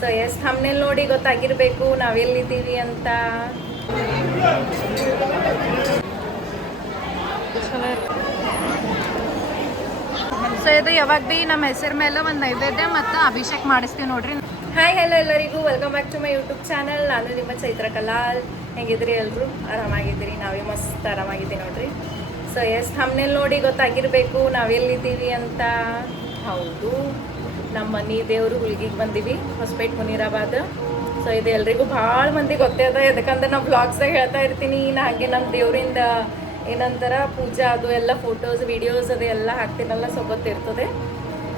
So S thumbnail ನೋಡಿ ಗೊತ್ತಾಗಿರಬೇಕು ನಾವೆಲ್ಲಿದ್ದೀವಿ ಅಂತ. So ಇದು ಯಾವಾಗ ಭೀ ನಮ್ಮ ಹೆಸರು ಮೇಲೆ ಒಂದು ನೈವೇದ್ಯ ಮತ್ತು ಅಭಿಷೇಕ್ ಮಾಡಿಸ್ತೀವಿ ನೋಡ್ರಿ. ಹಾಯ್ ಹಲೋ ಎಲ್ಲರಿಗೂ welcome back to my YouTube channel. ನಾನು ನಿಮ್ಮ ಚೈತ್ರ ಕಲಾಲ್. ಹೆಂಗಿದ್ರಿ ಎಲ್ಲರೂ? ಆರಾಮಾಗಿದ್ದೀರಿ? ನಾವೇ ಮಸ್ತ್ ಆರಾಮಾಗಿದ್ದೀವಿ ನೋಡ್ರಿ. ಸೊ ಎಸ್ ಥಂಬ್ನೇಲ್ ನೋಡಿ ಗೊತ್ತಾಗಿರಬೇಕು ನಾವೆಲ್ಲಿದ್ದೀವಿ ಅಂತ. ಹೌದು, ನಮ್ಮ ಮನೆ ದೇವರು ಹುಲ್ಗಿಗೆ ಬಂದೀವಿ, ಹೊಸಪೇಟೆ ಮುನೀರಾಬಾದ್. ಸೊ ಇದು ಎಲ್ರಿಗೂ ಭಾಳ ಮಂದಿ ಗೊತ್ತೇ ಅದ, ಯಾಕಂದ್ರೆ ನಾವು ಬ್ಲಾಗ್ಸ್ದಾಗ ಹೇಳ್ತಾ ಇರ್ತೀನಿ. ನಾ ಹಾಗೆ ನಮ್ಮ ದೇವರಿಂದ ಏನಂತಾರ ಪೂಜಾ ಅದು ಎಲ್ಲ ಫೋಟೋಸ್ ವಿಡಿಯೋಸ್ ಅದು ಎಲ್ಲ ಹಾಕ್ತೀನಲ್ಲ, ಸೊ ಗೊತ್ತಿರ್ತದೆ.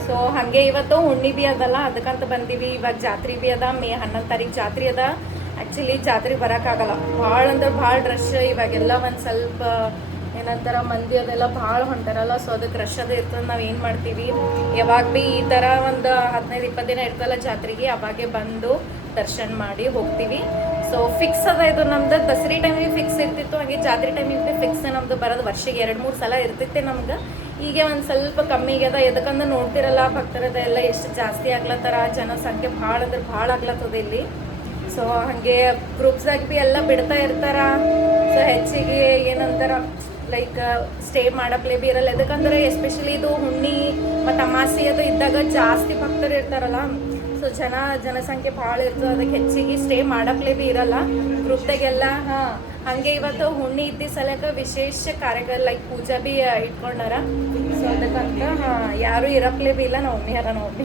ಸೊ ಹಾಗೆ ಇವತ್ತು ಹುಣ್ಣಿ ಭೀ ಅದಲ್ಲ, ಅದಕ್ಕಂತ ಬಂದೀವಿ. ಇವಾಗ ಜಾತ್ರೆ ಭೀ ಅದ, ಮೇ 11 ತಾರೀಕು ಜಾತ್ರೆ ಅದ. ಆ್ಯಕ್ಚುಲಿ ಜಾತ್ರೆ ಬರೋಕ್ಕಾಗಲ್ಲ, ಭಾಳ ಅಂದ್ರೆ ಭಾಳ ರಶ್. ಇವಾಗೆಲ್ಲ ಒಂದು ಸ್ವಲ್ಪ ಏನಂತಾರ ಮಂದಿ ಅದೆಲ್ಲ ಭಾಳ ಹೊಂಟಾರಲ್ಲ, ಸೊ ಅದಕ್ಕೆ ರಶ್ ಅದೇ ಇರ್ತದೆ. ನಾವು ಏನು ಮಾಡ್ತೀವಿ, ಯಾವಾಗ ಭೀ ಈ ಥರ ಒಂದು 15-20 ದಿನ ಇರ್ತಲ್ಲ ಜಾತ್ರೆಗೆ, ಅವಾಗೆ ಬಂದು ದರ್ಶನ ಮಾಡಿ ಹೋಗ್ತೀವಿ. ಸೊ ಫಿಕ್ಸ್ ಅದ ಇದು ನಮ್ದು. ದಸರಿ ಟೈಮಿಗೆ ಫಿಕ್ಸ್ ಇರ್ತಿತ್ತು, ಹಾಗೆ ಜಾತ್ರೆ ಟೈಮಿಗೆ ಫಿಕ್ಸ್ ನಮ್ದು ಬರೋದು. ವರ್ಷಕ್ಕೆ 2-3 ಸಲ ಇರ್ತಿತ್ತೆ ನಮ್ಗೆ. ಈಗ ಒಂದು ಸ್ವಲ್ಪ ಕಮ್ಮಿಗೆ ಅದ, ಎದಕ್ಕಂದ್ರೆ ನೋಡ್ತಿರಲ್ಲ ಭಕ್ತರದ ಎಲ್ಲ ಎಷ್ಟು ಜಾಸ್ತಿ ಆಗ್ಲತ್ತಾರ, ಜನಸಂಖ್ಯೆ ಭಾಳ ಅಂದ್ರೆ ಭಾಳ ಆಗ್ಲತ್ತದ ಇಲ್ಲಿ. ಸೊ ಹಾಗೆ ಗ್ರೂಪ್ಸ್ದಾಗ ಭೀ ಎಲ್ಲ ಬಿಡ್ತಾ ಇರ್ತಾರ. ಸೊ ಹೆಚ್ಚಿಗೆ ಏನಂತಾರ ಲೈಕ್ ಸ್ಟೇ ಮಾಡಪ್ಲೇ ಭೀ ಇರಲ್ಲ, ಎದಕ್ಕಂದ್ರೆ ಎಸ್ಪೆಷಲಿ ಇದು ಹುಣ್ಣಿ ಮತ್ತು ಅಮಾಸೆ ಅದು ಇದ್ದಾಗ ಜಾಸ್ತಿ ಭಕ್ತರು ಇರ್ತಾರಲ್ಲ. ಸೊ ಜನಸಂಖ್ಯೆ ಭಾಳ ಇರ್ತದೆ, ಅದಕ್ಕೆ ಹೆಚ್ಚಿಗೆ ಸ್ಟೇ ಮಾಡಪ್ಲೇ ಭೀ ಇರಲ್ಲ ಗ್ರೂಪ್ದಾಗೆಲ್ಲ. ಹಾಗೆ ಇವತ್ತು ಹುಣ್ಣಿ ಇದ್ದ ಸಲಕ ವಿಶೇಷ ಕಾರ್ಯಕ್ರಮ ಲೈಕ್ ಪೂಜಾ ಭೀ ಇಟ್ಕೊಂಡಾರ. ಸೊ ಅದಕ್ಕಂತ ಯಾರು ಇರಪ್ಲೇ ಭೀ ಇಲ್ಲ, ನಾವು ಒಮ್ಮೆ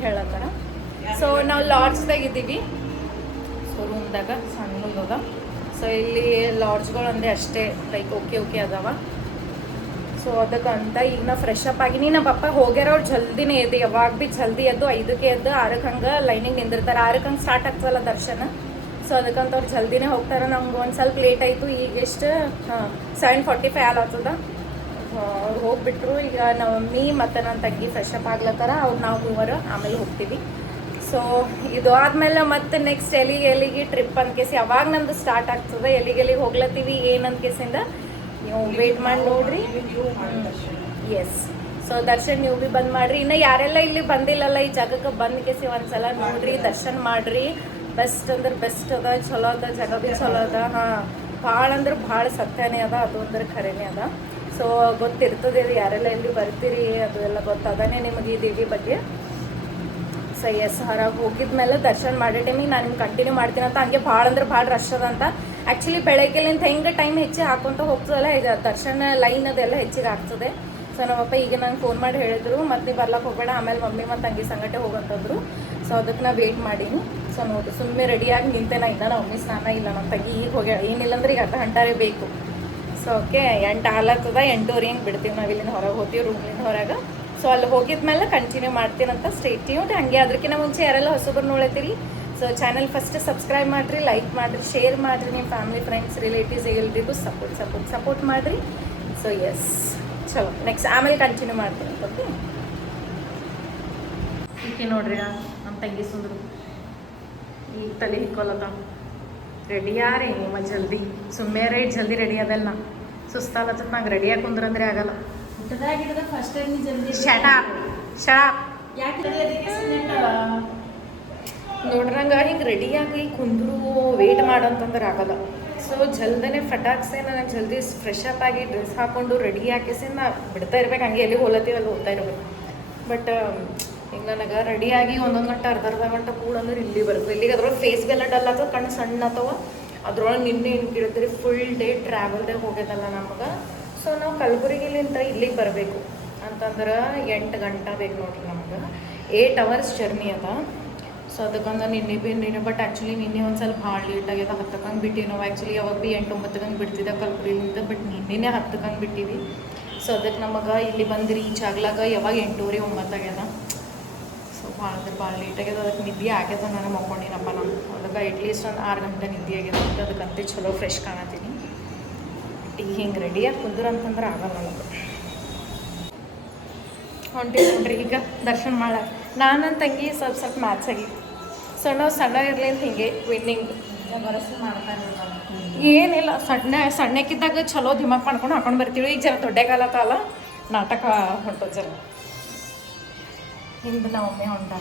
ಹೇಳತ್ತಾರ. ಸೊ ನಾವು ಲಾಡ್ಜ್ದಾಗ ಇದ್ದೀವಿ, ಸೊ ರೂಮ್ದಾಗ ಸಣ್ಣದ. ಸೊ ಇಲ್ಲಿ ಲಾಡ್ಜ್ಗಳು ಅಂದೆ ಅಷ್ಟೇ ಲೈಕ್ ಓಕೆ ಅದಾವ. ಸೊ ಅದಕ್ಕಂತ ಈಗ ನಾ ಫ್ರೆಶ್ ಅಪ್ ಆಗಿನಿ. ನಮ್ಮ ಪಪ್ಪ ಹೋಗ್ಯಾರ, ಅವ್ರು ಜಲ್ದಿನೇ ಎದ್ದು, ಯಾವಾಗ ಭೀ ಜಲ್ದಿ ಎದ್ದು 5ಕ್ಕೆ ಎದ್ದು 6ಕ್ಕೆ ಹಂಗೆ ಲೈನಿಗೆ ನಿಂದಿರ್ತಾರೆ. 6ಕ್ಕೆ ಹಂಗೆ ಸ್ಟಾರ್ಟ್ ಆಗ್ತದಲ್ಲ ದರ್ಶನ. ಸೊ ಅದಕ್ಕಂತ ಅವ್ರು ಜಲ್ದಿನೇ ಹೋಗ್ತಾರೆ. ನಮ್ಗೆ ಒಂದು ಸ್ವಲ್ಪ ಲೇಟ್ ಆಯಿತು. ಈಗ ಎಷ್ಟು 7:45 ಆಗ್ತದ. ಅವ್ರು ಹೋಗಿಬಿಟ್ರು. ಈಗ ನಮ್ಮ ಮಮ್ಮಿ ಮತ್ತು ನನ್ನ ತಂಗಿ ಫ್ರೆಶ್ ಅಪ್ ಆಗ್ಲತ್ತಾರ. ಅವ್ರು ನಾವು ಮೂವರು ಆಮೇಲೆ ಹೋಗ್ತೀವಿ. ಸೊ ಇದು ಆದಮೇಲೆ ಮತ್ತೆ ನೆಕ್ಸ್ಟ್ ಎಲ್ಲಿಗೆ ಟ್ರಿಪ್ ಅನ್ಕೇಸಿ ಅವಾಗ ನಮ್ದು ಸ್ಟಾರ್ಟ್ ಆಗ್ತದೆ. ಎಲ್ಲಿಗೆ ಹೋಗ್ಲತ್ತೀವಿ ಏನಂತ ಕೇಸಿಂದ ನೀವು ವೇಟ್ ಮಾಡಿ ನೋಡ್ರಿ. ಎಸ್, ಸೊ ದರ್ಶನ್ ನೀವು ಭೀ ಬಂದ್ ಮಾಡ್ರಿ. ಇನ್ನು ಯಾರೆಲ್ಲ ಇಲ್ಲಿ ಬಂದಿಲ್ಲಲ್ಲ ಈ ಜಾಗಕ್ಕೆ ಬಂದ್ ಕೇಸಿ ಒಂದ್ಸಲ ನೋಡ್ರಿ, ದರ್ಶನ ಮಾಡ್ರಿ. ಬೆಸ್ಟ್ ಅಂದ್ರೆ ಬೆಸ್ಟ್ ಅದ, ಚಲೋ ಅದ, ಜಾಗ ಭೀ ಚಲೋ ಅದ. ಭಾಳ ಅಂದ್ರೆ ಭಾಳ ಸತ್ಯನೇ ಅದ, ಅದು ಅಂದ್ರೆ ಖರೇನೇ ಅದ. ಸೊ ಗೊತ್ತಿರ್ತದೆ ಯಾರೆಲ್ಲ ಇಲ್ಲಿ ಬರ್ತೀರಿ, ಅದು ಎಲ್ಲ ಗೊತ್ತದನೇ ನಿಮಗೆ ಈ ದೇವಿ ಬಗ್ಗೆ. ಸೊ ಎಸ್, ಹೊರಗೆ ಹೋಗಿದ್ಮೇಲೆ ದರ್ಶನ ಮಾಡೋ ಟೈಮಿಗೆ ನಾನು ನಿಮ್ಗೆ ಕಂಟಿನ್ಯೂ ಮಾಡ್ತೀನಿ ಅಂತ. ಹಂಗೆ ಭಾಳ ಅಂದ್ರೆ ಭಾಳ ರಶ್ ಅದಂತ. ಆ್ಯಕ್ಚುಲಿ ಬೆಳಗ್ಗೆಲಿಂದ ಹೆಂಗೆ ಟೈಮ್ ಹೆಚ್ಚಿಗೆ ಹಾಕ್ಕೊಂತ ಹೋಗ್ತದಲ್ಲ, ಈಗ ದರ್ಶನ ಲೈನ್ ಅದೆಲ್ಲ ಹೆಚ್ಚಿಗೆ ಆಗ್ತದೆ. ಸೊ ನಮ್ಮಪ್ಪ ಈಗ ನಂಗೆ ಫೋನ್ ಮಾಡಿ ಹೇಳಿದ್ರು, ಮತ್ತೆ ನೀವು ಬರ್ಲಕ್ಕೆ ಹೋಗಬೇಡ, ಆಮೇಲೆ ಮಮ್ಮಿ ಮತ್ತು ತಂಗಿ ಸಂಗಟೆ ಹೋಗಂತಂದ್ರು. ಸೊ ಅದಕ್ಕೆ ನಾ ವೇಟ್ ಮಾಡೀನಿ. ಸೊ ನೋಡಿ ಸುಮ್ಮನೆ ರೆಡಿಯಾಗಿ ನಿಂತೆ ನಾ. ಇನ್ನೂ ಮಮ್ಮಿ ಸ್ನಾನ ಇಲ್ಲ, ನಮ್ಮ ತಂಗಿ ಈಗ ಹೋಗ್ಯಾಳ. ಏನಿಲ್ಲ ಅಂದ್ರೆ ಈಗ 1/2 ಗಂಟೆ ಬೇಕು. ಸೊ ಓಕೆ 8 ಆಗ್ಲತ್ತದ, 8:30 ಹಿಂಗೆ ಬಿಡ್ತೀವಿ ನಾವು ಇಲ್ಲಿಂದ ಹೊರಗೆ ಹೋಗ್ತೀವಿ ರೂಮಿಂದ ಹೊರಗೆ. ಸೊ ಅಲ್ಲಿ ಹೋಗಿದ್ಮೇಲೆ ಕಂಟಿನ್ಯೂ ಮಾಡ್ತೀನಂತ ಸ್ಟೇ ಟ್ಯೂನ್ಡ್. ಹಾಗೆ ಅದಕ್ಕಿಂತ ಮುಂಚೆ ಯಾರೆಲ್ಲ ಹೊಸಬರು ನೋಡ್ತೀರಿ, ಸೊ ಚಾನಲ್ ಫಸ್ಟ್ ಸಬ್ಸ್ಕ್ರೈಬ್ ಮಾಡಿರಿ, ಲೈಕ್ ಮಾಡಿರಿ, ಶೇರ್ ಮಾಡಿರಿ, ನಿಮ್ಮ ಫ್ಯಾಮಿಲಿ ಫ್ರೆಂಡ್ಸ್ ರಿಲೇಟಿವ್ಸ್ ಎಲ್ರಿಗೂ ಸಪೋರ್ಟ್ ಮಾಡಿರಿ. ಸೊ ಎಸ್, ಚಲೋ ನೆಕ್ಸ್ಟ್ ಆಮೇಲೆ ಕಂಟಿನ್ಯೂ ಮಾಡ್ತೀನಿ. ಓಕೆ ಈಕೆ ನೋಡ್ರಿ ನಮ್ಮ ತಂಗಿ ಸುಂದರು ಈಗ ತಲೆ ಹಿಕ್ಕೊಲ್ಲತ್ತ. ರೆಡಿ ಯಾರೇ ನಿಮ್ಮ ಜಲ್ದಿ ಸುಮ್ಮನೆ ಜಲ್ದಿ ರೆಡಿ ಅದಲ್ಲ. ಸುಸ್ತಾಲತ್ತ ನಂಗೆ ರೆಡಿಯಾಗಿ ಕುಂದ್ರಂದ್ರೆ ಆಗಲ್ಲ. ನೋಡ್ರಂಗ ಹಿಂಗೆ ರೆಡಿಯಾಗಿ ಕುಂದ್ರು ವೇಟ್ ಮಾಡಂತಂದ್ರೆ ಆಗಲ್ಲ. ಸೊ ಜಲ್ದನೆ ಫಟಾಕ್ಸೆ ನನಗೆ ಜಲ್ದಿ ಫ್ರೆಶ್ ಅಪ್ ಆಗಿ ಡ್ರೆಸ್ ಹಾಕ್ಕೊಂಡು ರೆಡಿ ಹಾಕಿಸಿ ನಾ ಬಿಡ್ತಾ ಇರ್ಬೇಕು. ಹಂಗೆ ಎಲ್ಲಿ ಹೋಲತ್ತೀವಿ ಅಲ್ಲಿ ಹೋಗ್ತಾ ಇರ್ಬೇಕು. ಬಟ್ ಈಗ ನನಗೆ ರೆಡಿಯಾಗಿ 1 ಗಂಟೆ ಅರ್ಧ ಗಂಟೆ ಕೂಡ ಅಂದ್ರೆ ಇಲ್ಲಿ ಬರ್ತದೆ. ಇಲ್ಲಿಗೆ ಅದ್ರೊಳಗೆ ಫೇಸ್ ಬೆಲ್ಲ ಡಲ್ ಅಥವಾ ಕಣ್ಣು ಸಣ್ಣ ಅಥವಾ ಅದ್ರೊಳಗೆ ನಿನ್ನೆ ಏನು ಕೇಳ್ತೀರಿ ಫುಲ್ ಡೇ ಟ್ರಾವೆಲ್ದಾಗ ಹೋಗ್ಯದಲ್ಲ ನಮ್ಗೆ. ಸೊ ನಾವು ಕಲಬುರಗಿಲಿಂದ ಇಲ್ಲಿಗೆ ಬರಬೇಕು ಅಂತಂದ್ರೆ 8 ಗಂಟೆ ಬೇಕು ನೋಡ್ರಿ ನಮ್ಗೆ. 8 ಅವರ್ಸ್ ಜರ್ನಿ ಅದ. ಸೊ ಅದಕ್ಕಂದ್ರೆ ನಿನ್ನೆ ಬಟ್ ಆ್ಯಕ್ಚುಲಿ ನಿನ್ನೆ ಒಂದು ಸ್ವಲ್ಪ ಭಾಳ ಲೇಟ್ ಆಗ್ಯದ. 10ಕ್ಕೆ ಬಿಟ್ಟಿವಿ ನಾವು. ಆ್ಯಕ್ಚುಲಿ ಯಾವಾಗ ಭೀ 8-9 ಬಿಡ್ತಿದ್ದೆ ಕಲಬುರಗಿಲಿಂದ, ಬಟ್ ನಿನ್ನೆ 10ಕ್ಕೆ ಬಿಟ್ಟಿವಿ. ಸೊ ಅದಕ್ಕೆ ನಮಗೆ ಇಲ್ಲಿ ಬಂದು ರೀಚ್ ಆಗ್ಲಾಗ ಯಾವಾಗ 8:30-9 ಆಗ್ಯದ. ಸೊ ಭಾಳ ಅಂದ್ರೆ ಭಾಳ ಲೇಟ್ ಆಗ್ಯದ. ಅದಕ್ಕೆ ನಿದ್ದೆ ಆಗ್ಯದ, ನಾನು ಮಕ್ಕೊಂಡಿನಪ್ಪ. ನಾನು ಅದಕ್ಕೆ ಅಟ್ಲೀಸ್ಟ್ ಒಂದು 6 ಗಂಟೆ ನಿದ್ದೆ ಆಗ್ಯದ. ಅದಕ್ಕಂತೆ ಚಲೋ ಫ್ರೆಶ್ ಕಾಣತ್ತೀನಿ. ಈಗ ಹಿಂಗೆ ರೆಡಿಯಾಗಿ ಕುಂದ್ರು ಅಂತಂದ್ರೆ ಆಗಲ್ಲ ನಮಗೆ. ಹೊಂಟಿ ನೋಡ್ರಿ ಈಗ ದರ್ಶನ ಮಾಡಕ್ಕೆ. ನಾನು ನನ್ನ ತಂಗಿ ಸ್ವಲ್ಪ ಮ್ಯಾಚ್ ಆಗಿ ಸಣ್ಣ ಇರಲಿ ಅಂತ ಹಿಂಗೆ ವಿನ್ನಿಂಗ್ ಏನಿಲ್ಲ. ಸಣ್ಣಕ್ಕಿದ್ದಾಗ ಚಲೋ ದಿಮಾಕ್ ಮಾಡ್ಕೊಂಡು ಹಾಕೊಂಡು ಬರ್ತೀವಿ. ಈಗ ಜರ ದೊಡ್ಡಗಾಲತ್ತಲ್ಲ ನಾಟಕ ಹೊಂಟೋದು ಜರ ಹಿಂದೆ ನಾವು ಒಮ್ಮೆ ಹೊಂಟ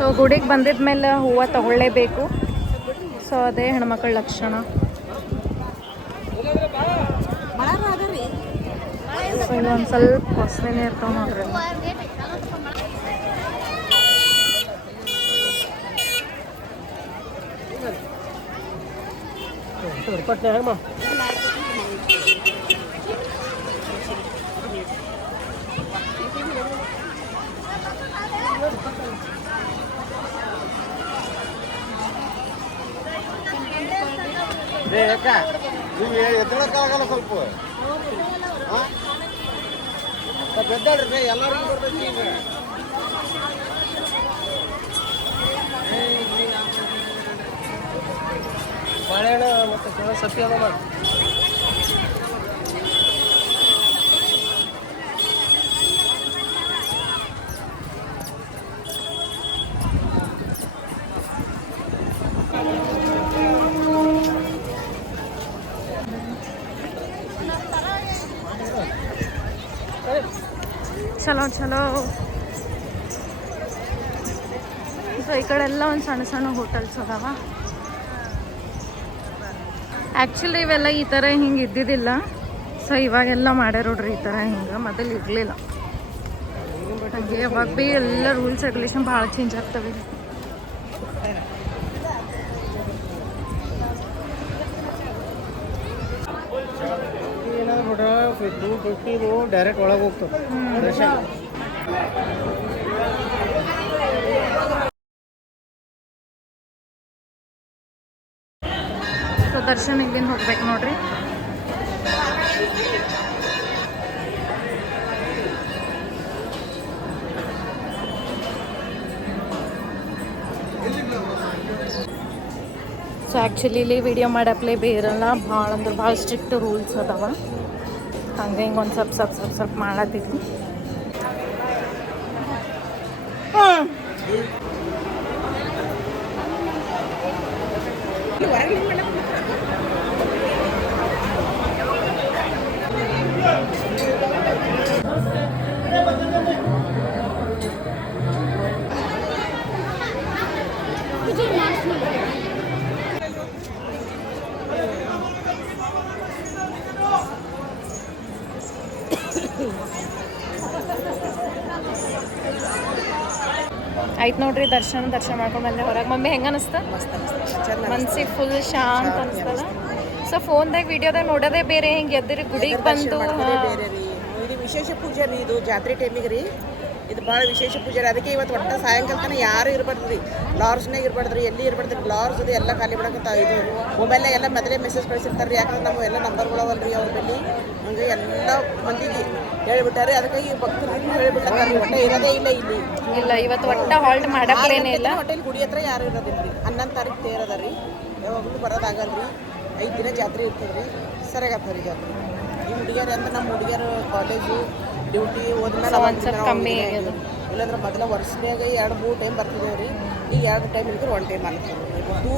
ಸೊ ಗುಡಿಗೆ ಬಂದಿದ ಮೇಲೆ ಹೂವು ತಗೊಳ್ಳೇಬೇಕು. ಸೊ ಅದೇ ಹೆಣ್ಮಕ್ಳ ಲಕ್ಷಣ. ಸೊ ಇಲ್ಲೊಂದು ಸ್ವಲ್ಪ ಕಾಸ್ಟ್ಲಿನೇ ಇರ್ತಾವೆ ನೋಡ್ರಿ. ನೀವು ಎದ್ದಳಕ್ಕಾಗಲ್ಲ ಸ್ವಲ್ಪ ಬೆದ್ದಾಡ್ರಿ ಎಲ್ಲರಿಗೂ ಬರ್ತೈತಿ ಈಗ. ಬಾಳೆಹಣ್ಣು ಮತ್ತು ಸಪ್ಪಿ ಅದ ಮಾಡಿ ಚಲೋ ಚಲೋ. ಸೊ ಈ ಕಡೆ ಎಲ್ಲ ಒಂದು ಸಣ್ಣ ಸಣ್ಣ ಹೋಟೆಲ್ಸ್ ಅದಾವ. ಆ್ಯಕ್ಚುಲಿ ಇವೆಲ್ಲ ಈ ಥರ ಹಿಂಗೆ ಇದ್ದಿದ್ದಿಲ್ಲ. ಸೊ ಇವಾಗೆಲ್ಲ ಮಾಡ್ಯಾರ ನೋಡ್ರಿ ಈ ಥರ ಹಿಂಗೆ. ಮೊದಲು ಇರಲಿಲ್ಲ ಹಾಗೆ. ಯಾವಾಗ ಭೀ ಎಲ್ಲ ರೂಲ್ಸ್ ರೆಗ್ಯುಲೇಷನ್ ಭಾಳ ಚೇಂಜ್ ಆಗ್ತವೆ. ಡೈರೆಕ್ಟ್ ಒಳಗೆ ಹೋಗ್ತದೆ ದರ್ಶನ. ಸೊ ದರ್ಶನ ಇಲ್ಲಿಂದ ಹೋಗ್ಬೇಕು ನೋಡ್ರಿ. ಸೊ ಆ್ಯಕ್ಚುಲಿ ಇಲ್ಲಿ ವಿಡಿಯೋ ಮಾಡಪ್ಲೇ ಬೇರಲ್ಲ. ಭಾಳ ಅಂದ್ರೆ ಭಾಳ ಸ್ಟ್ರಿಕ್ಟ್ ರೂಲ್ಸ್ ಅದಾವ. ಹಂಗೆ ಹಿಂಗೆ ಒಂದು ಸ್ವಲ್ಪ ಮಾಡತ್ತಿದ್ವಿ. ಆಯ್ತು ನೋಡ್ರಿ, ದರ್ಶನ ಮಾಡ್ಕೊಂಡ್ಬಂದೆ ಹೊರಗೆ. ಮಮ್ಮಿ ಹೆಂಗೆ ಅನಿಸ್ತ? ಮನ್ಸಿಗೆ ಫುಲ್ ಶಾಂತ ಅನಿಸ್ತದ. ಸೊ ಫೋನ್ದಾಗ ವಿಡಿಯೋದಾಗ ನೋಡೋದೇ ಬೇರೆ. ಹಿಂಗೆ ಎದ್ರಿ ಗುಡಿಗೆ ಬಂದು ಇದು ವಿಶೇಷ ಪೂಜೆ ರೀ. ಇದು ಜಾತ್ರೆ ಟೈಮಿಗೆ ರೀ. ಇದು ಭಾಳ ವಿಶೇಷ ಪೂಜೆ ರೀ. ಅದಕ್ಕೆ ಇವತ್ತು ಒಟ್ಟು ಸಾಯಂಕಾಲ ತನಕ ಯಾರು ಇರಬಾರ್ದು ರೀ. ಲಾರ್ಜ್ನಾಗ ಇರಬಾರ್ದು ರೀ, ಎಲ್ಲಿ ಇರಬಾರ್ದು ರೀ. ಲಾರ್ಜ್ ಅದು ಎಲ್ಲ ಖಾಲಿ ಮಾಡಕತ್ತ. ಇದು ಮೊಬೈಲ್ನಾಗ ಎಲ್ಲ ಮೊದಲೇ ಮೆಸೇಜ್ ಕಳಿಸಿರ್ತಾರೆ ರೀ. ಯಾಕಂದ್ರೆ ನಮ್ಮ ಎಲ್ಲ ನಂಬರ್ಗಳವಲ್ಲ ರೀ ಅವ್ರ ಬಳಿ. ಹಂಗೆ ಎಲ್ಲ ಮಂದಿಗೆ ಹೇಳಿಬಿಟ್ಟಾರೆ. ಅದಕ್ಕಾಗಿ ಭಕ್ತರು ಹೇಳಿಬಿಟ್ಟಾರೆ ಒಟ್ಟೆ ಇರೋದೇ ಇಲ್ಲ ಇಲ್ಲಿ. ಇಲ್ಲ ಇವತ್ತು ಒಟ್ಟ ಹಾಲ್ಟ್ ಮಾಡಕ್ಕೇನೇ ಇಲ್ಲ. ಹೋಟೆಲ್ ಗುಡಿ ಹತ್ರ ಯಾರು ಇರೋದಿಲ್ಲ ರೀ. 11 ತಾರೀಕು ತೇರದ ರೀ. ಯಾವಾಗಲೂ ಬರೋದಾಗಲ್ಲ ರೀ. 5 ದಿನ ಜಾತ್ರೆ ಇರ್ತದೆ ರೀ. ಸರಿಯಾಗತ್ತದ ರೀ ಜಾತ್ರೆ. ಈ ಹುಡುಗಿಯರು ಅಂದ್ರೆ ನಮ್ಮ ಹುಡುಗಿಯರು ಕಾಲೇಜು ಡ್ಯೂಟಿ ಹೋದ್ಮೇಲೆ ಕಮ್ಮಿ. ಇಲ್ಲಾಂದ್ರೆ ಮೊದಲ ವರ್ಷನಾಗ 2-3 ಟೈಮ್ ಬರ್ತಿದ್ದೇವೆ ರೀ. ಈಗ 2 ಟೈಮ್ ಇದ್ರೆ 1 ಟೈಮ್ ಆಗ್ತದೆ.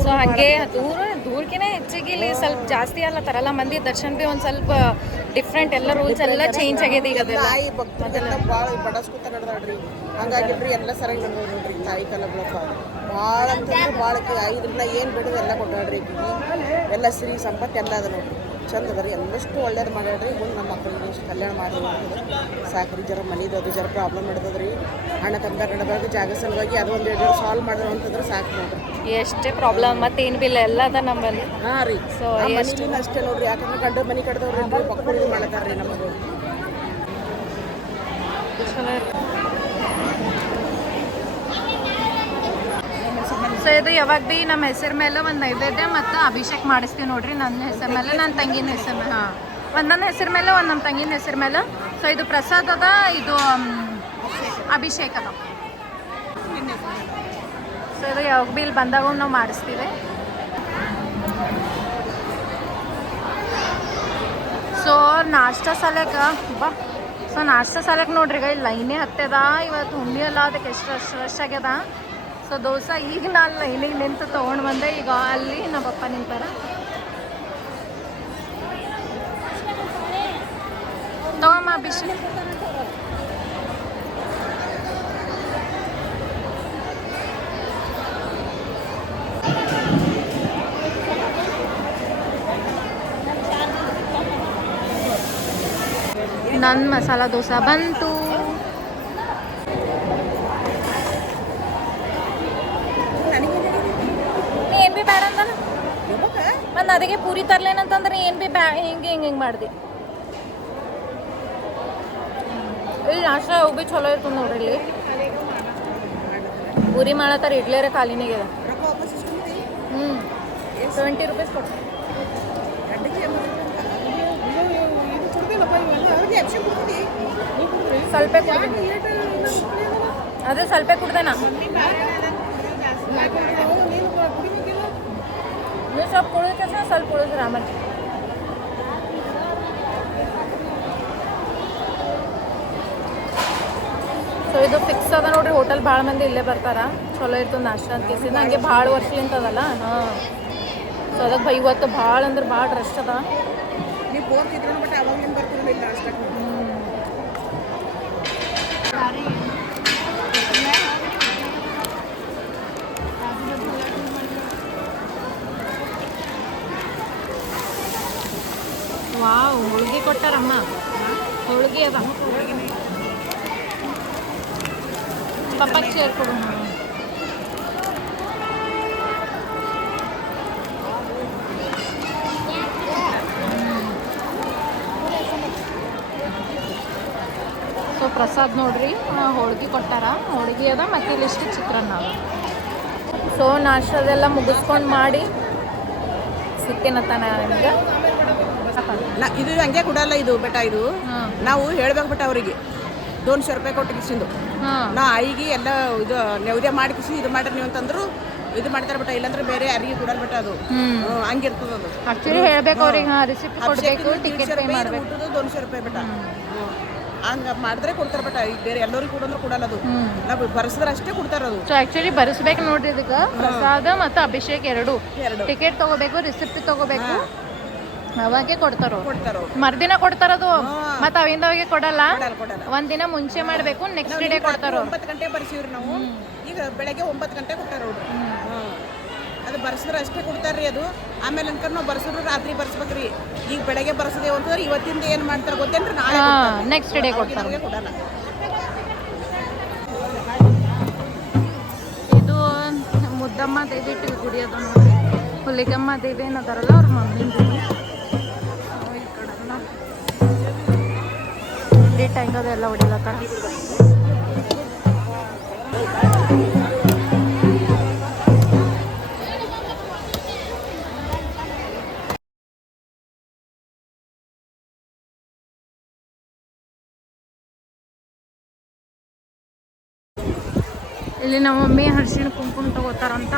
ಸೊ ಹಾಗೆ ದೂರಕ್ಕಿಂತ ಹೆಚ್ಚಿಗೆ ಇಲ್ಲಿ ಸ್ವಲ್ಪ ಜಾಸ್ತಿ ಅಲ್ಲ ತರಲ್ಲ ಮಂದಿ. ದರ್ಶನ್ ಭೀ ಒಂದು ಸ್ವಲ್ಪ ಡಿಫ್ರೆಂಟ್. ಎಲ್ಲ ರೂಲ್ಸ್ ಎಲ್ಲ ಚೇಂಜ್ ಆಗಿದೆ ಈಗ. ತಾಯಿ ಭಕ್ತರಿಗೆಲ್ಲ ಭಾಳ ಬಡಸ್ಕೊತ ನಡೆದಾಡ್ರಿ. ಹಂಗಾಗಿಡ್ರಿ ಎಲ್ಲ ಸರಿಯಾಗಿ ನಡೆದ ನೋಡ್ರಿ. ತಾಯಿ ಕಾಲ ಬಳಕ ಭಾಳ ಅಂತಂದ್ರೆ ಭಾಳ 5 ದಿನ ಏನು ಬಿಡೋದು ಎಲ್ಲ ಕೊಟ್ಟಾಡ್ರಿ. ಎಲ್ಲ ಸಿರಿ ಸಂಪತ್ತು ಎಲ್ಲ ಅದ ನೋಡ್ರಿ. ಚಂದ ಅದ ರೀ. ಎಲ್ಲಷ್ಟು ಒಳ್ಳೇದು ಮಾಡ್ಯಾಡ್ರಿ. ಮುಂದೆ ನಮ್ಮ ಮಕ್ಕಳಿಗೆ ಇಷ್ಟು ಕಲ್ಯಾಣ ಮಾಡಿ ಸಾಕ್ರಿ. ಜರ ಮನಿದು ಅದು ಜರ ಪ್ರಾಬ್ಲಮ್ ನಡೆದದ್ರಿ. ಅಣ್ಣ ತಮ್ಮ ನಡೆದಾಗ ಜಾಗ ಸಲುವಾಗಿ ಅದು ಒಂದು ಸಾಲ್ವ್ ಮಾಡಿದ್ರು ಅಂತಂದ್ರೆ ಸಾಕು ನೋಡ್ರಿ. ಎಷ್ಟೇ ಪ್ರಾಬ್ಲಮ್ ಮತ್ತೇನು ಬಿಲ್ಲ ಎಲ್ಲ ಅದ ನಮ್ಮಲ್ಲಿ. ಹಾಂ ರೀ. ಸೊ ಮನಿನ ಅಷ್ಟೇ ನೋಡ್ರಿ. ಯಾಕಂದ್ರೆ ಗಂಡು ಮನೆ ಕಡ್ದವ್ರಿ ಮಕ್ಕಳು ಮಾಡ್ತಾರ ರೀ ನಮಗೆ. ಸೊ ಇದು ಯಾವಾಗ ಭೀ ನಮ್ಮ ಹೆಸರು ಮೇಲೆ ಒಂದು ನೈವೇದ್ಯ ಮತ್ತು ಅಭಿಷೇಕ ಮಾಡಿಸ್ತೀವಿ ನೋಡ್ರಿ. ನನ್ನ ಹೆಸರು ಮೇಲೆ, ನನ್ನ ತಂಗಿನ ಹೆಸರು ಮೇಲೆ. ಹಾಂ, ಒಂದು ನನ್ನ ಹೆಸರು ಮೇಲೆ, ಒಂದು ನಮ್ಮ ತಂಗಿನ ಹೆಸರು ಮೇಲೆ. ಸೊ ಇದು ಪ್ರಸಾದ ಅದ, ಇದು ಅಭಿಷೇಕ ಅದ. ಸೊ ಇದು ಯಾವಾಗ ಭೀ ಇಲ್ಲಿ ಬಂದಾಗ ನಾವು ಮಾಡಿಸ್ತೀವಿ. ಸೊ ನಾಷ್ಟಾ ಸಲಕ ಬಾ. ಸೊ ನಾಷ್ಟಾ ಸಲಕ ನೋಡ್ರಿ ಈಗ ಇಲ್ಲಿ ಲೈನೇ ಹತ್ತದ. ಇವತ್ತು ಹುಣ್ಣಿ ಅಲ್ಲ, ಅದಕ್ಕೆ ಎಷ್ಟು ರಶ್ ಆಗ್ಯದ. ಸೊ ದೋಸೆ ಈಗ ನಾನು ಲೈನಿಗೆ ನಿಂತು ತೊಗೊಂಡು ಬಂದೆ. ಈಗ ಅಲ್ಲಿ ನಮ್ಮ ಪಪ್ಪ ನಿಂತಾರ. ತಗೊಮ್ಮ ಅಭಿಷೇಕ್. ನನ್ನ ಮಸಾಲ ದೋಸೆ ಬಂತು. ನೀ ಏನು ಭೀ ಬೇಡ ಅಂತಾನ ಮತ್ತು ಅದಕ್ಕೆ ಪೂರಿ ತರ್ಲೇನಂತಂದ್ರೆ ಏನು ಭೀ ಹಿಂಗೆ ಹಿಂಗೆ ಮಾಡ್ದೆ. ಇಲ್ಲಿ ನಾಷ್ಟ ಹೋಗಿ ಭೀ ಚಲೋ ಇರ್ತದೆ ನೋಡ್ರಿ. ಇಲ್ಲಿ ಪೂರಿ ಮಾಡತ್ತಾರ, ಇಡ್ಲೇರ ಖಾಲಿನೇ ಇದೆ. 70 ರೂಪೀಸ್ ಕೊಡ್ತಾರೆ. ಸ್ವಲ್ಪ ಕುಡ್ದೆ, ಅದೇ ಸ್ವಲ್ಪ ಕುಡ್ದೇನಾ. ನೀವು ಸ್ವಲ್ಪ ಕುಡಿದ ತಕ್ಷಣ ಸ್ವಲ್ಪ ಕುಡಿದ್ರಿ ಆಮೇಲೆ. ಸೊ ಇದು ಫಿಕ್ಸ್ ಅದ ನೋಡ್ರಿ. ಹೋಟೆಲ್ ಭಾಳ ಮಂದಿ ಇಲ್ಲೇ ಬರ್ತಾರ, ಚಲೋ ಇರ್ತದೆ ನಾಷ್ಟ ಅಂತ ಕೇಸಿದ. ಹಂಗೆ ಭಾಳ ವರ್ಷಲಿಂತ ಅದಲ್ಲ. ಹಾಂ, ಸೊ ಅದಕ್ಕೆ ಇವತ್ತು ಭಾಳ ಅಂದ್ರೆ ಭಾಳ ರಶ್ ಅದ. ನೀವು ಹೋಗ್ತಿದ್ರು ಬಟ್ ಅವಾಗಲಿಂದ ಬರ್ತಿರಲಿಲ್ಲ ಅಷ್ಟಕ್ಕೆ. ವಾವ್, ಹೋಳ್ಗೆ ಕೊಟ್ಟಾರಮ್ಮ. ಹೋಳ್ಗೆ ಅದ, ಪಪ್ಪಕ್ಕೆ ಶೇರ್ ಕೊಡು. ಸೊ ಪ್ರಸಾದ್ ನೋಡ್ರಿ, ಹೋಳ್ಗೆ ಕೊಟ್ಟಾರ. ಹೋಳ್ಗೆ ಅದ ಮತ್ತು ಇಲ್ಲಿಷ್ಟು ಚಿತ್ರಾನ್ನ ಅದ. ಸೊ ನಾಷ್ಟದೆಲ್ಲ ಮುಗಿಸ್ಕೊಂಡು ಮಾಡಿ ಸಿಗ್ತೇನತ್ತಾನ ನಿಮ್ಗೆ. ಇದು ಹಂಗೆ ಕೊಡಲ್ಲ, ಇದು ಬೆಟ್ಟ. ಇದು ನಾವು ಹೇಳ್ಬೇಕು ಬೆಟ್ಟ ಅವರಿಗೆ 200 ರೂಪಾಯಿ ಕೊಟ್ಟು ಕಿಸಿಂದು ನಾ ಐಗಿ ಎಲ್ಲ ಇದು ನೆವದೇ ಮಾಡಿ ಕಿಸಿ ಇದು ಮಾಡ್ರಿ ನೀವು ಅಂತಂದ್ರು ಇದು ಮಾಡ್ತಾರೆ ಬೆಟ್ಟ. ಇಲ್ಲಾಂದ್ರೆ ಬೇರೆ ಯಾರಿಗೆ ಕೊಡಲ್ಲ ಬೆಟ್ಟ. ಅದು ಹಂಗಿರ್ತದ. ಅದು ಆಕ್ಚುಲಿ ಹೇಳ್ಬೇಕು ಅವ್ರಿಗೆ, ರಿಸಿಪ್ಟ್ ಕೊಡಬೇಕು, ಟಿಕೆಟ್ ಪೇ ಮಾಡಬೇಕು. 200 ರೂಪಾಯಿ ಬೆಟ್ಟ. ಹಂಗೆ ಮಾಡಿದ್ರೆ ಕೊಡ್ತಾರೆ ಬೆಟ್ಟ. ಈಗ ಬೇರೆ ಎಲ್ಲರಿಗೂ ಕೊಡಂದ್ರೆ ಕೊಡಲ್ಲ. ಅದು ನಾವು ಬರ್ಸಿದ್ರೆ ಅಷ್ಟೇ ಕೊಡ್ತಾರೆ. ಅದು ಸೊ ಆಕ್ಚುಲಿ ಬರ್ಸ್ಬೇಕು ನೋಡ್ರಿ. ಇದಕ್ಕೆ ಪ್ರಸಾದ ಮತ್ತು ಅಭಿಷೇಕ್ ಎರಡು ಟಿಕೆಟ್ ತಗೋಬೇಕು, ರಿಸಿಪ್ಟ್ ತಗೋಬೇಕು, ಅವಾಗೆ ಕೊಡ್ತಾರೋ. ಮರ್ದಿನ ಕೊಡ್ತಾರದು, ಮತ್ತೆ ಅವಿಂದ ಅವಾಗೆ ಕೊಡಲ್ಲ. ಒಂದಿನ ಮುಂಚೆ ಮಾಡಬೇಕು, ನೆಕ್ಸ್ಟ್ ಡೇ ಕೊಡ್ತಾರ. 9 ಗಂಟೆ ಬರ್ಸಿವ್ರಿ ನಾವು. ಈಗ ಬೆಳಗ್ಗೆ 9 ಗಂಟೆ ಕೊಟ್ಟಾರ ಅವ್ರು. ಅದು ಬರ್ಸಿದ್ರೆ ಅಷ್ಟೇ ಕೊಡ್ತಾರ್ರಿ. ಅದು ಆಮೇಲೆ ಅನ್ಕರ್ ನಾವು ಬರ್ಸಿದ್ರು ರಾತ್ರಿ ಬರ್ಸ್ಬೇಕ್ರಿ. ಈಗ ಬೆಳಗ್ಗೆ ಬರ್ಸದೇವು ಅಂತಂದ್ರೆ ಇವತ್ತಿಂದ ಏನು ಮಾಡ್ತಾರೆ ಗೊತ್ತೇನ್ರಿ, ನಾಳೆ ನೆಕ್ಸ್ಟ್ ಡೇ ಕೊಡ್ತಾರೆ. ಕೊಡಲ್ಲ. ಇದು ಮುದ್ದಮ್ಮ ದೇವಿ ಗುಡಿ ಅದ ನೋಡ್ರಿ. ಹುಲಿಗಮ್ಮ ದೇವಿ ಏನದಾರಲ್ಲ ಅವ್ರ ಮಮ್ಮಿ ಡೇಟ್ ಹೆಂಗದೆಲ್ಲ ಹೊಡಿಲತ್ತಾರ. ಇಲ್ಲಿ ನಮ್ಮ ಮಮ್ಮಿ ಅರಿಶಿಣ ಕುಂಕುಮ ತಗೋತಾರಂತ.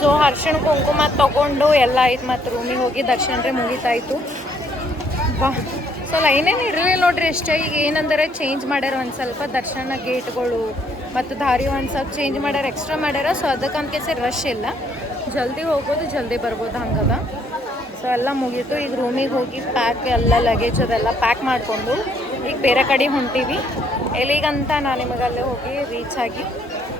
ಸೊ ಅರಿಶಿಣ ಕುಂಕುಮ ತಗೊಂಡು ಎಲ್ಲ ಆಯ್ತು. ಮತ್ತು ರೂಮಿಗೆ ಹೋಗಿ ದರ್ಶನ ಮುಗಿತಾಯಿತು. ಬಾ, ಸೊ ಲೈನೇನು ಇರಲಿಲ್ಲ ನೋಡ್ರಿ. ಅಷ್ಟೇ. ಈಗ ಏನಂದರೆ ಚೇಂಜ್ ಮಾಡ್ಯಾರ ಒಂದು ಸ್ವಲ್ಪ ದರ್ಶನ ಗೇಟ್ಗಳು ಮತ್ತು ದಾರಿ ಒಂದು ಸ್ವಲ್ಪ ಚೇಂಜ್ ಮಾಡ್ಯಾರ, ಎಕ್ಸ್ಟ್ರಾ ಮಾಡ್ಯಾರ. ಸೊ ಅದಕ್ಕಂತಕೇಸಿ ರಶ್ ಇಲ್ಲ, ಜಲ್ದಿ ಹೋಗ್ಬೋದು ಜಲ್ದಿ ಬರ್ಬೋದು ಹಂಗದ. ಸೊ ಎಲ್ಲ ಮುಗೀತು. ಈಗ ರೂಮಿಗೆ ಹೋಗಿ ಪ್ಯಾಕ್ ಎಲ್ಲ ಲಗೇಜ್ ಅದೆಲ್ಲ ಪ್ಯಾಕ್ ಮಾಡಿಕೊಂಡು ಈಗ ಬೇರೆ ಕಡೆ ಹೊಂಟೀವಿ. ಎಲ್ಲಿಗಂತ ನಾನು ನಿಮಗೆ ಅಲ್ಲೇ ಹೋಗಿ ರೀಚ್ ಆಗಿ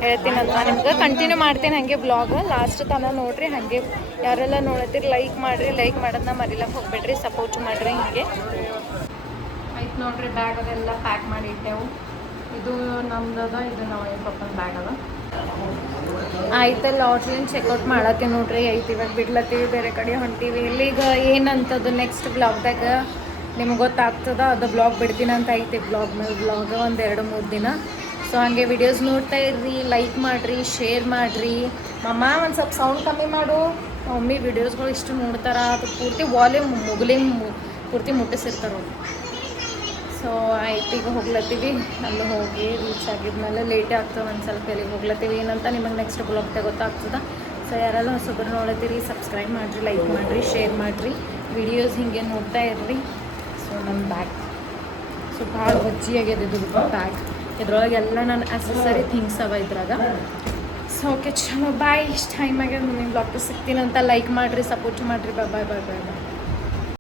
ಹೇಳ್ತೀನಂತ. ನಿಮ್ಗೆ ಕಂಟಿನ್ಯೂ ಮಾಡ್ತೀನಿ ಹಾಗೆ ಬ್ಲಾಗ್ ಲಾಸ್ಟ್ ತನಕ ನೋಡಿರಿ. ಹಾಗೆ ಯಾರೆಲ್ಲ ನೋಡತ್ತೀರಿ ಲೈಕ್ ಮಾಡಿರಿ, ಲೈಕ್ ಮಾಡೋದನ್ನ ಮರಿಲಕ್ಕೆ ಹೋಗ್ಬೇಡ್ರಿ, ಸಪೋರ್ಟ್ ಮಾಡಿರಿ. ಹಿಂಗೆ ಆಯ್ತು ನೋಡ್ರಿ. ಬ್ಯಾಗ್ ಅದೆಲ್ಲ ಪ್ಯಾಕ್ ಮಾಡಿ ಇಟ್ಟೆವು. ಇದು ನಮ್ದದ, ಇದು ನಾವು ಪಪ್ಪನ ಬ್ಯಾಗ್ ಅದ. ಆಯ್ತಲ್ಲ ಆಟ್ಲಿನ ಚೆಕ್ಔಟ್ ಮಾಡತ್ತೀವಿ ನೋಡ್ರಿ. ಆಯ್ತು ಇವಾಗ ಬಿಡ್ಲತ್ತೀವಿ, ಬೇರೆ ಕಡೆ ಹೊಂಟೀವಿ. ಇಲ್ಲಿಗ ಏನಂತದ್ದು ನೆಕ್ಸ್ಟ್ ಬ್ಲಾಗ್ದಾಗ ನಿಮ್ಗೆ ಗೊತ್ತಾಗ್ತದ. ಅದು ಬ್ಲಾಗ್ ಬಿಡ್ತೀನಿ ಅಂತ ಐತಿ. ಬ್ಲಾಗ್ ಮೇಲೆ ಬ್ಲಾಗ್ ಒಂದು 2-3 ದಿನ. ಸೊ ಹಾಗೆ ವಿಡಿಯೋಸ್ ನೋಡ್ತಾ ಇರ್ರಿ, ಲೈಕ್ ಮಾಡಿರಿ, ಶೇರ್ ಮಾಡಿರಿ. ಮಮ್ಮ ಒಂದು ಸ್ವಲ್ಪ ಸೌಂಡ್ ಕಮ್ಮಿ ಮಾಡು. ಮಮ್ಮಿ ವಿಡಿಯೋಸ್ಗಳು ಇಷ್ಟು ನೋಡ್ತಾರ, ಅದು ಪೂರ್ತಿ ವಾಲ್ಯೂಮ್ ಪೂರ್ತಿ ಮುಟ್ಟಿಸಿರ್ತಾರೆ. ಸೊ ಆಯ್ತು ಈಗ ಹೋಗ್ಲತ್ತೀವಿ. ಅಲ್ಲಿ ಹೋಗಿ ರೀಚ್ ಆಗಿದ್ಮೇಲೆ ಲೇಟೇ ಆಗ್ತದೆ ಒಂದು ಸ್ವಲ್ಪ. ಎಲ್ಲಿಗೆ ಹೋಗ್ಲತ್ತೀವಿ ಏನಂತ ನಿಮಗೆ ನೆಕ್ಸ್ಟ್ ಬ್ಲಾಗ್ದಾಗ ಗೊತ್ತಾಗ್ತದೆ. ಸೊ ಯಾರೆಲ್ಲ ಹೊಸಬ್ರು ನೋಡತ್ತೀರಿ ಸಬ್ಸ್ಕ್ರೈಬ್ ಮಾಡಿರಿ, ಲೈಕ್ ಮಾಡಿರಿ, ಶೇರ್ ಮಾಡಿರಿ. ವಿಡಿಯೋಸ್ ಹಿಂಗೆ ನೋಡ್ತಾ ಇರ್ರಿ. ಸೊ ನನ್ನ ಬ್ಯಾಗ್ ಸೊ ಭಾಳ ವಜ್ಜಿ ಆಗ್ಯದ ಇದು ಬ್ಯಾಗ್. ಇದ್ರೊಳಗೆ ಎಲ್ಲ ನನ್ನ ಅಸೆಸರಿ ಥಿಂಗ್ಸ್ ಅವ ಇದ್ರಾಗ. ಸೊ ಓಕೆ ಚಲೋ ಬಾಯ್. ಇಷ್ಟು ಟೈಮ್ ಆಗ್ಯದ. ಮುಂದಿನ ಬ್ಲಾಗ್ ಸಿಗ್ತೀನಿ ಅಂತ. ಲೈಕ್ ಮಾಡಿರಿ, ಸಪೋರ್ಟ್ ಮಾಡಿರಿ. ಬಾಯ್ ಬಾಯ್ ಬಾಯ್ ಬಾಯ್ ಬಾಯ್.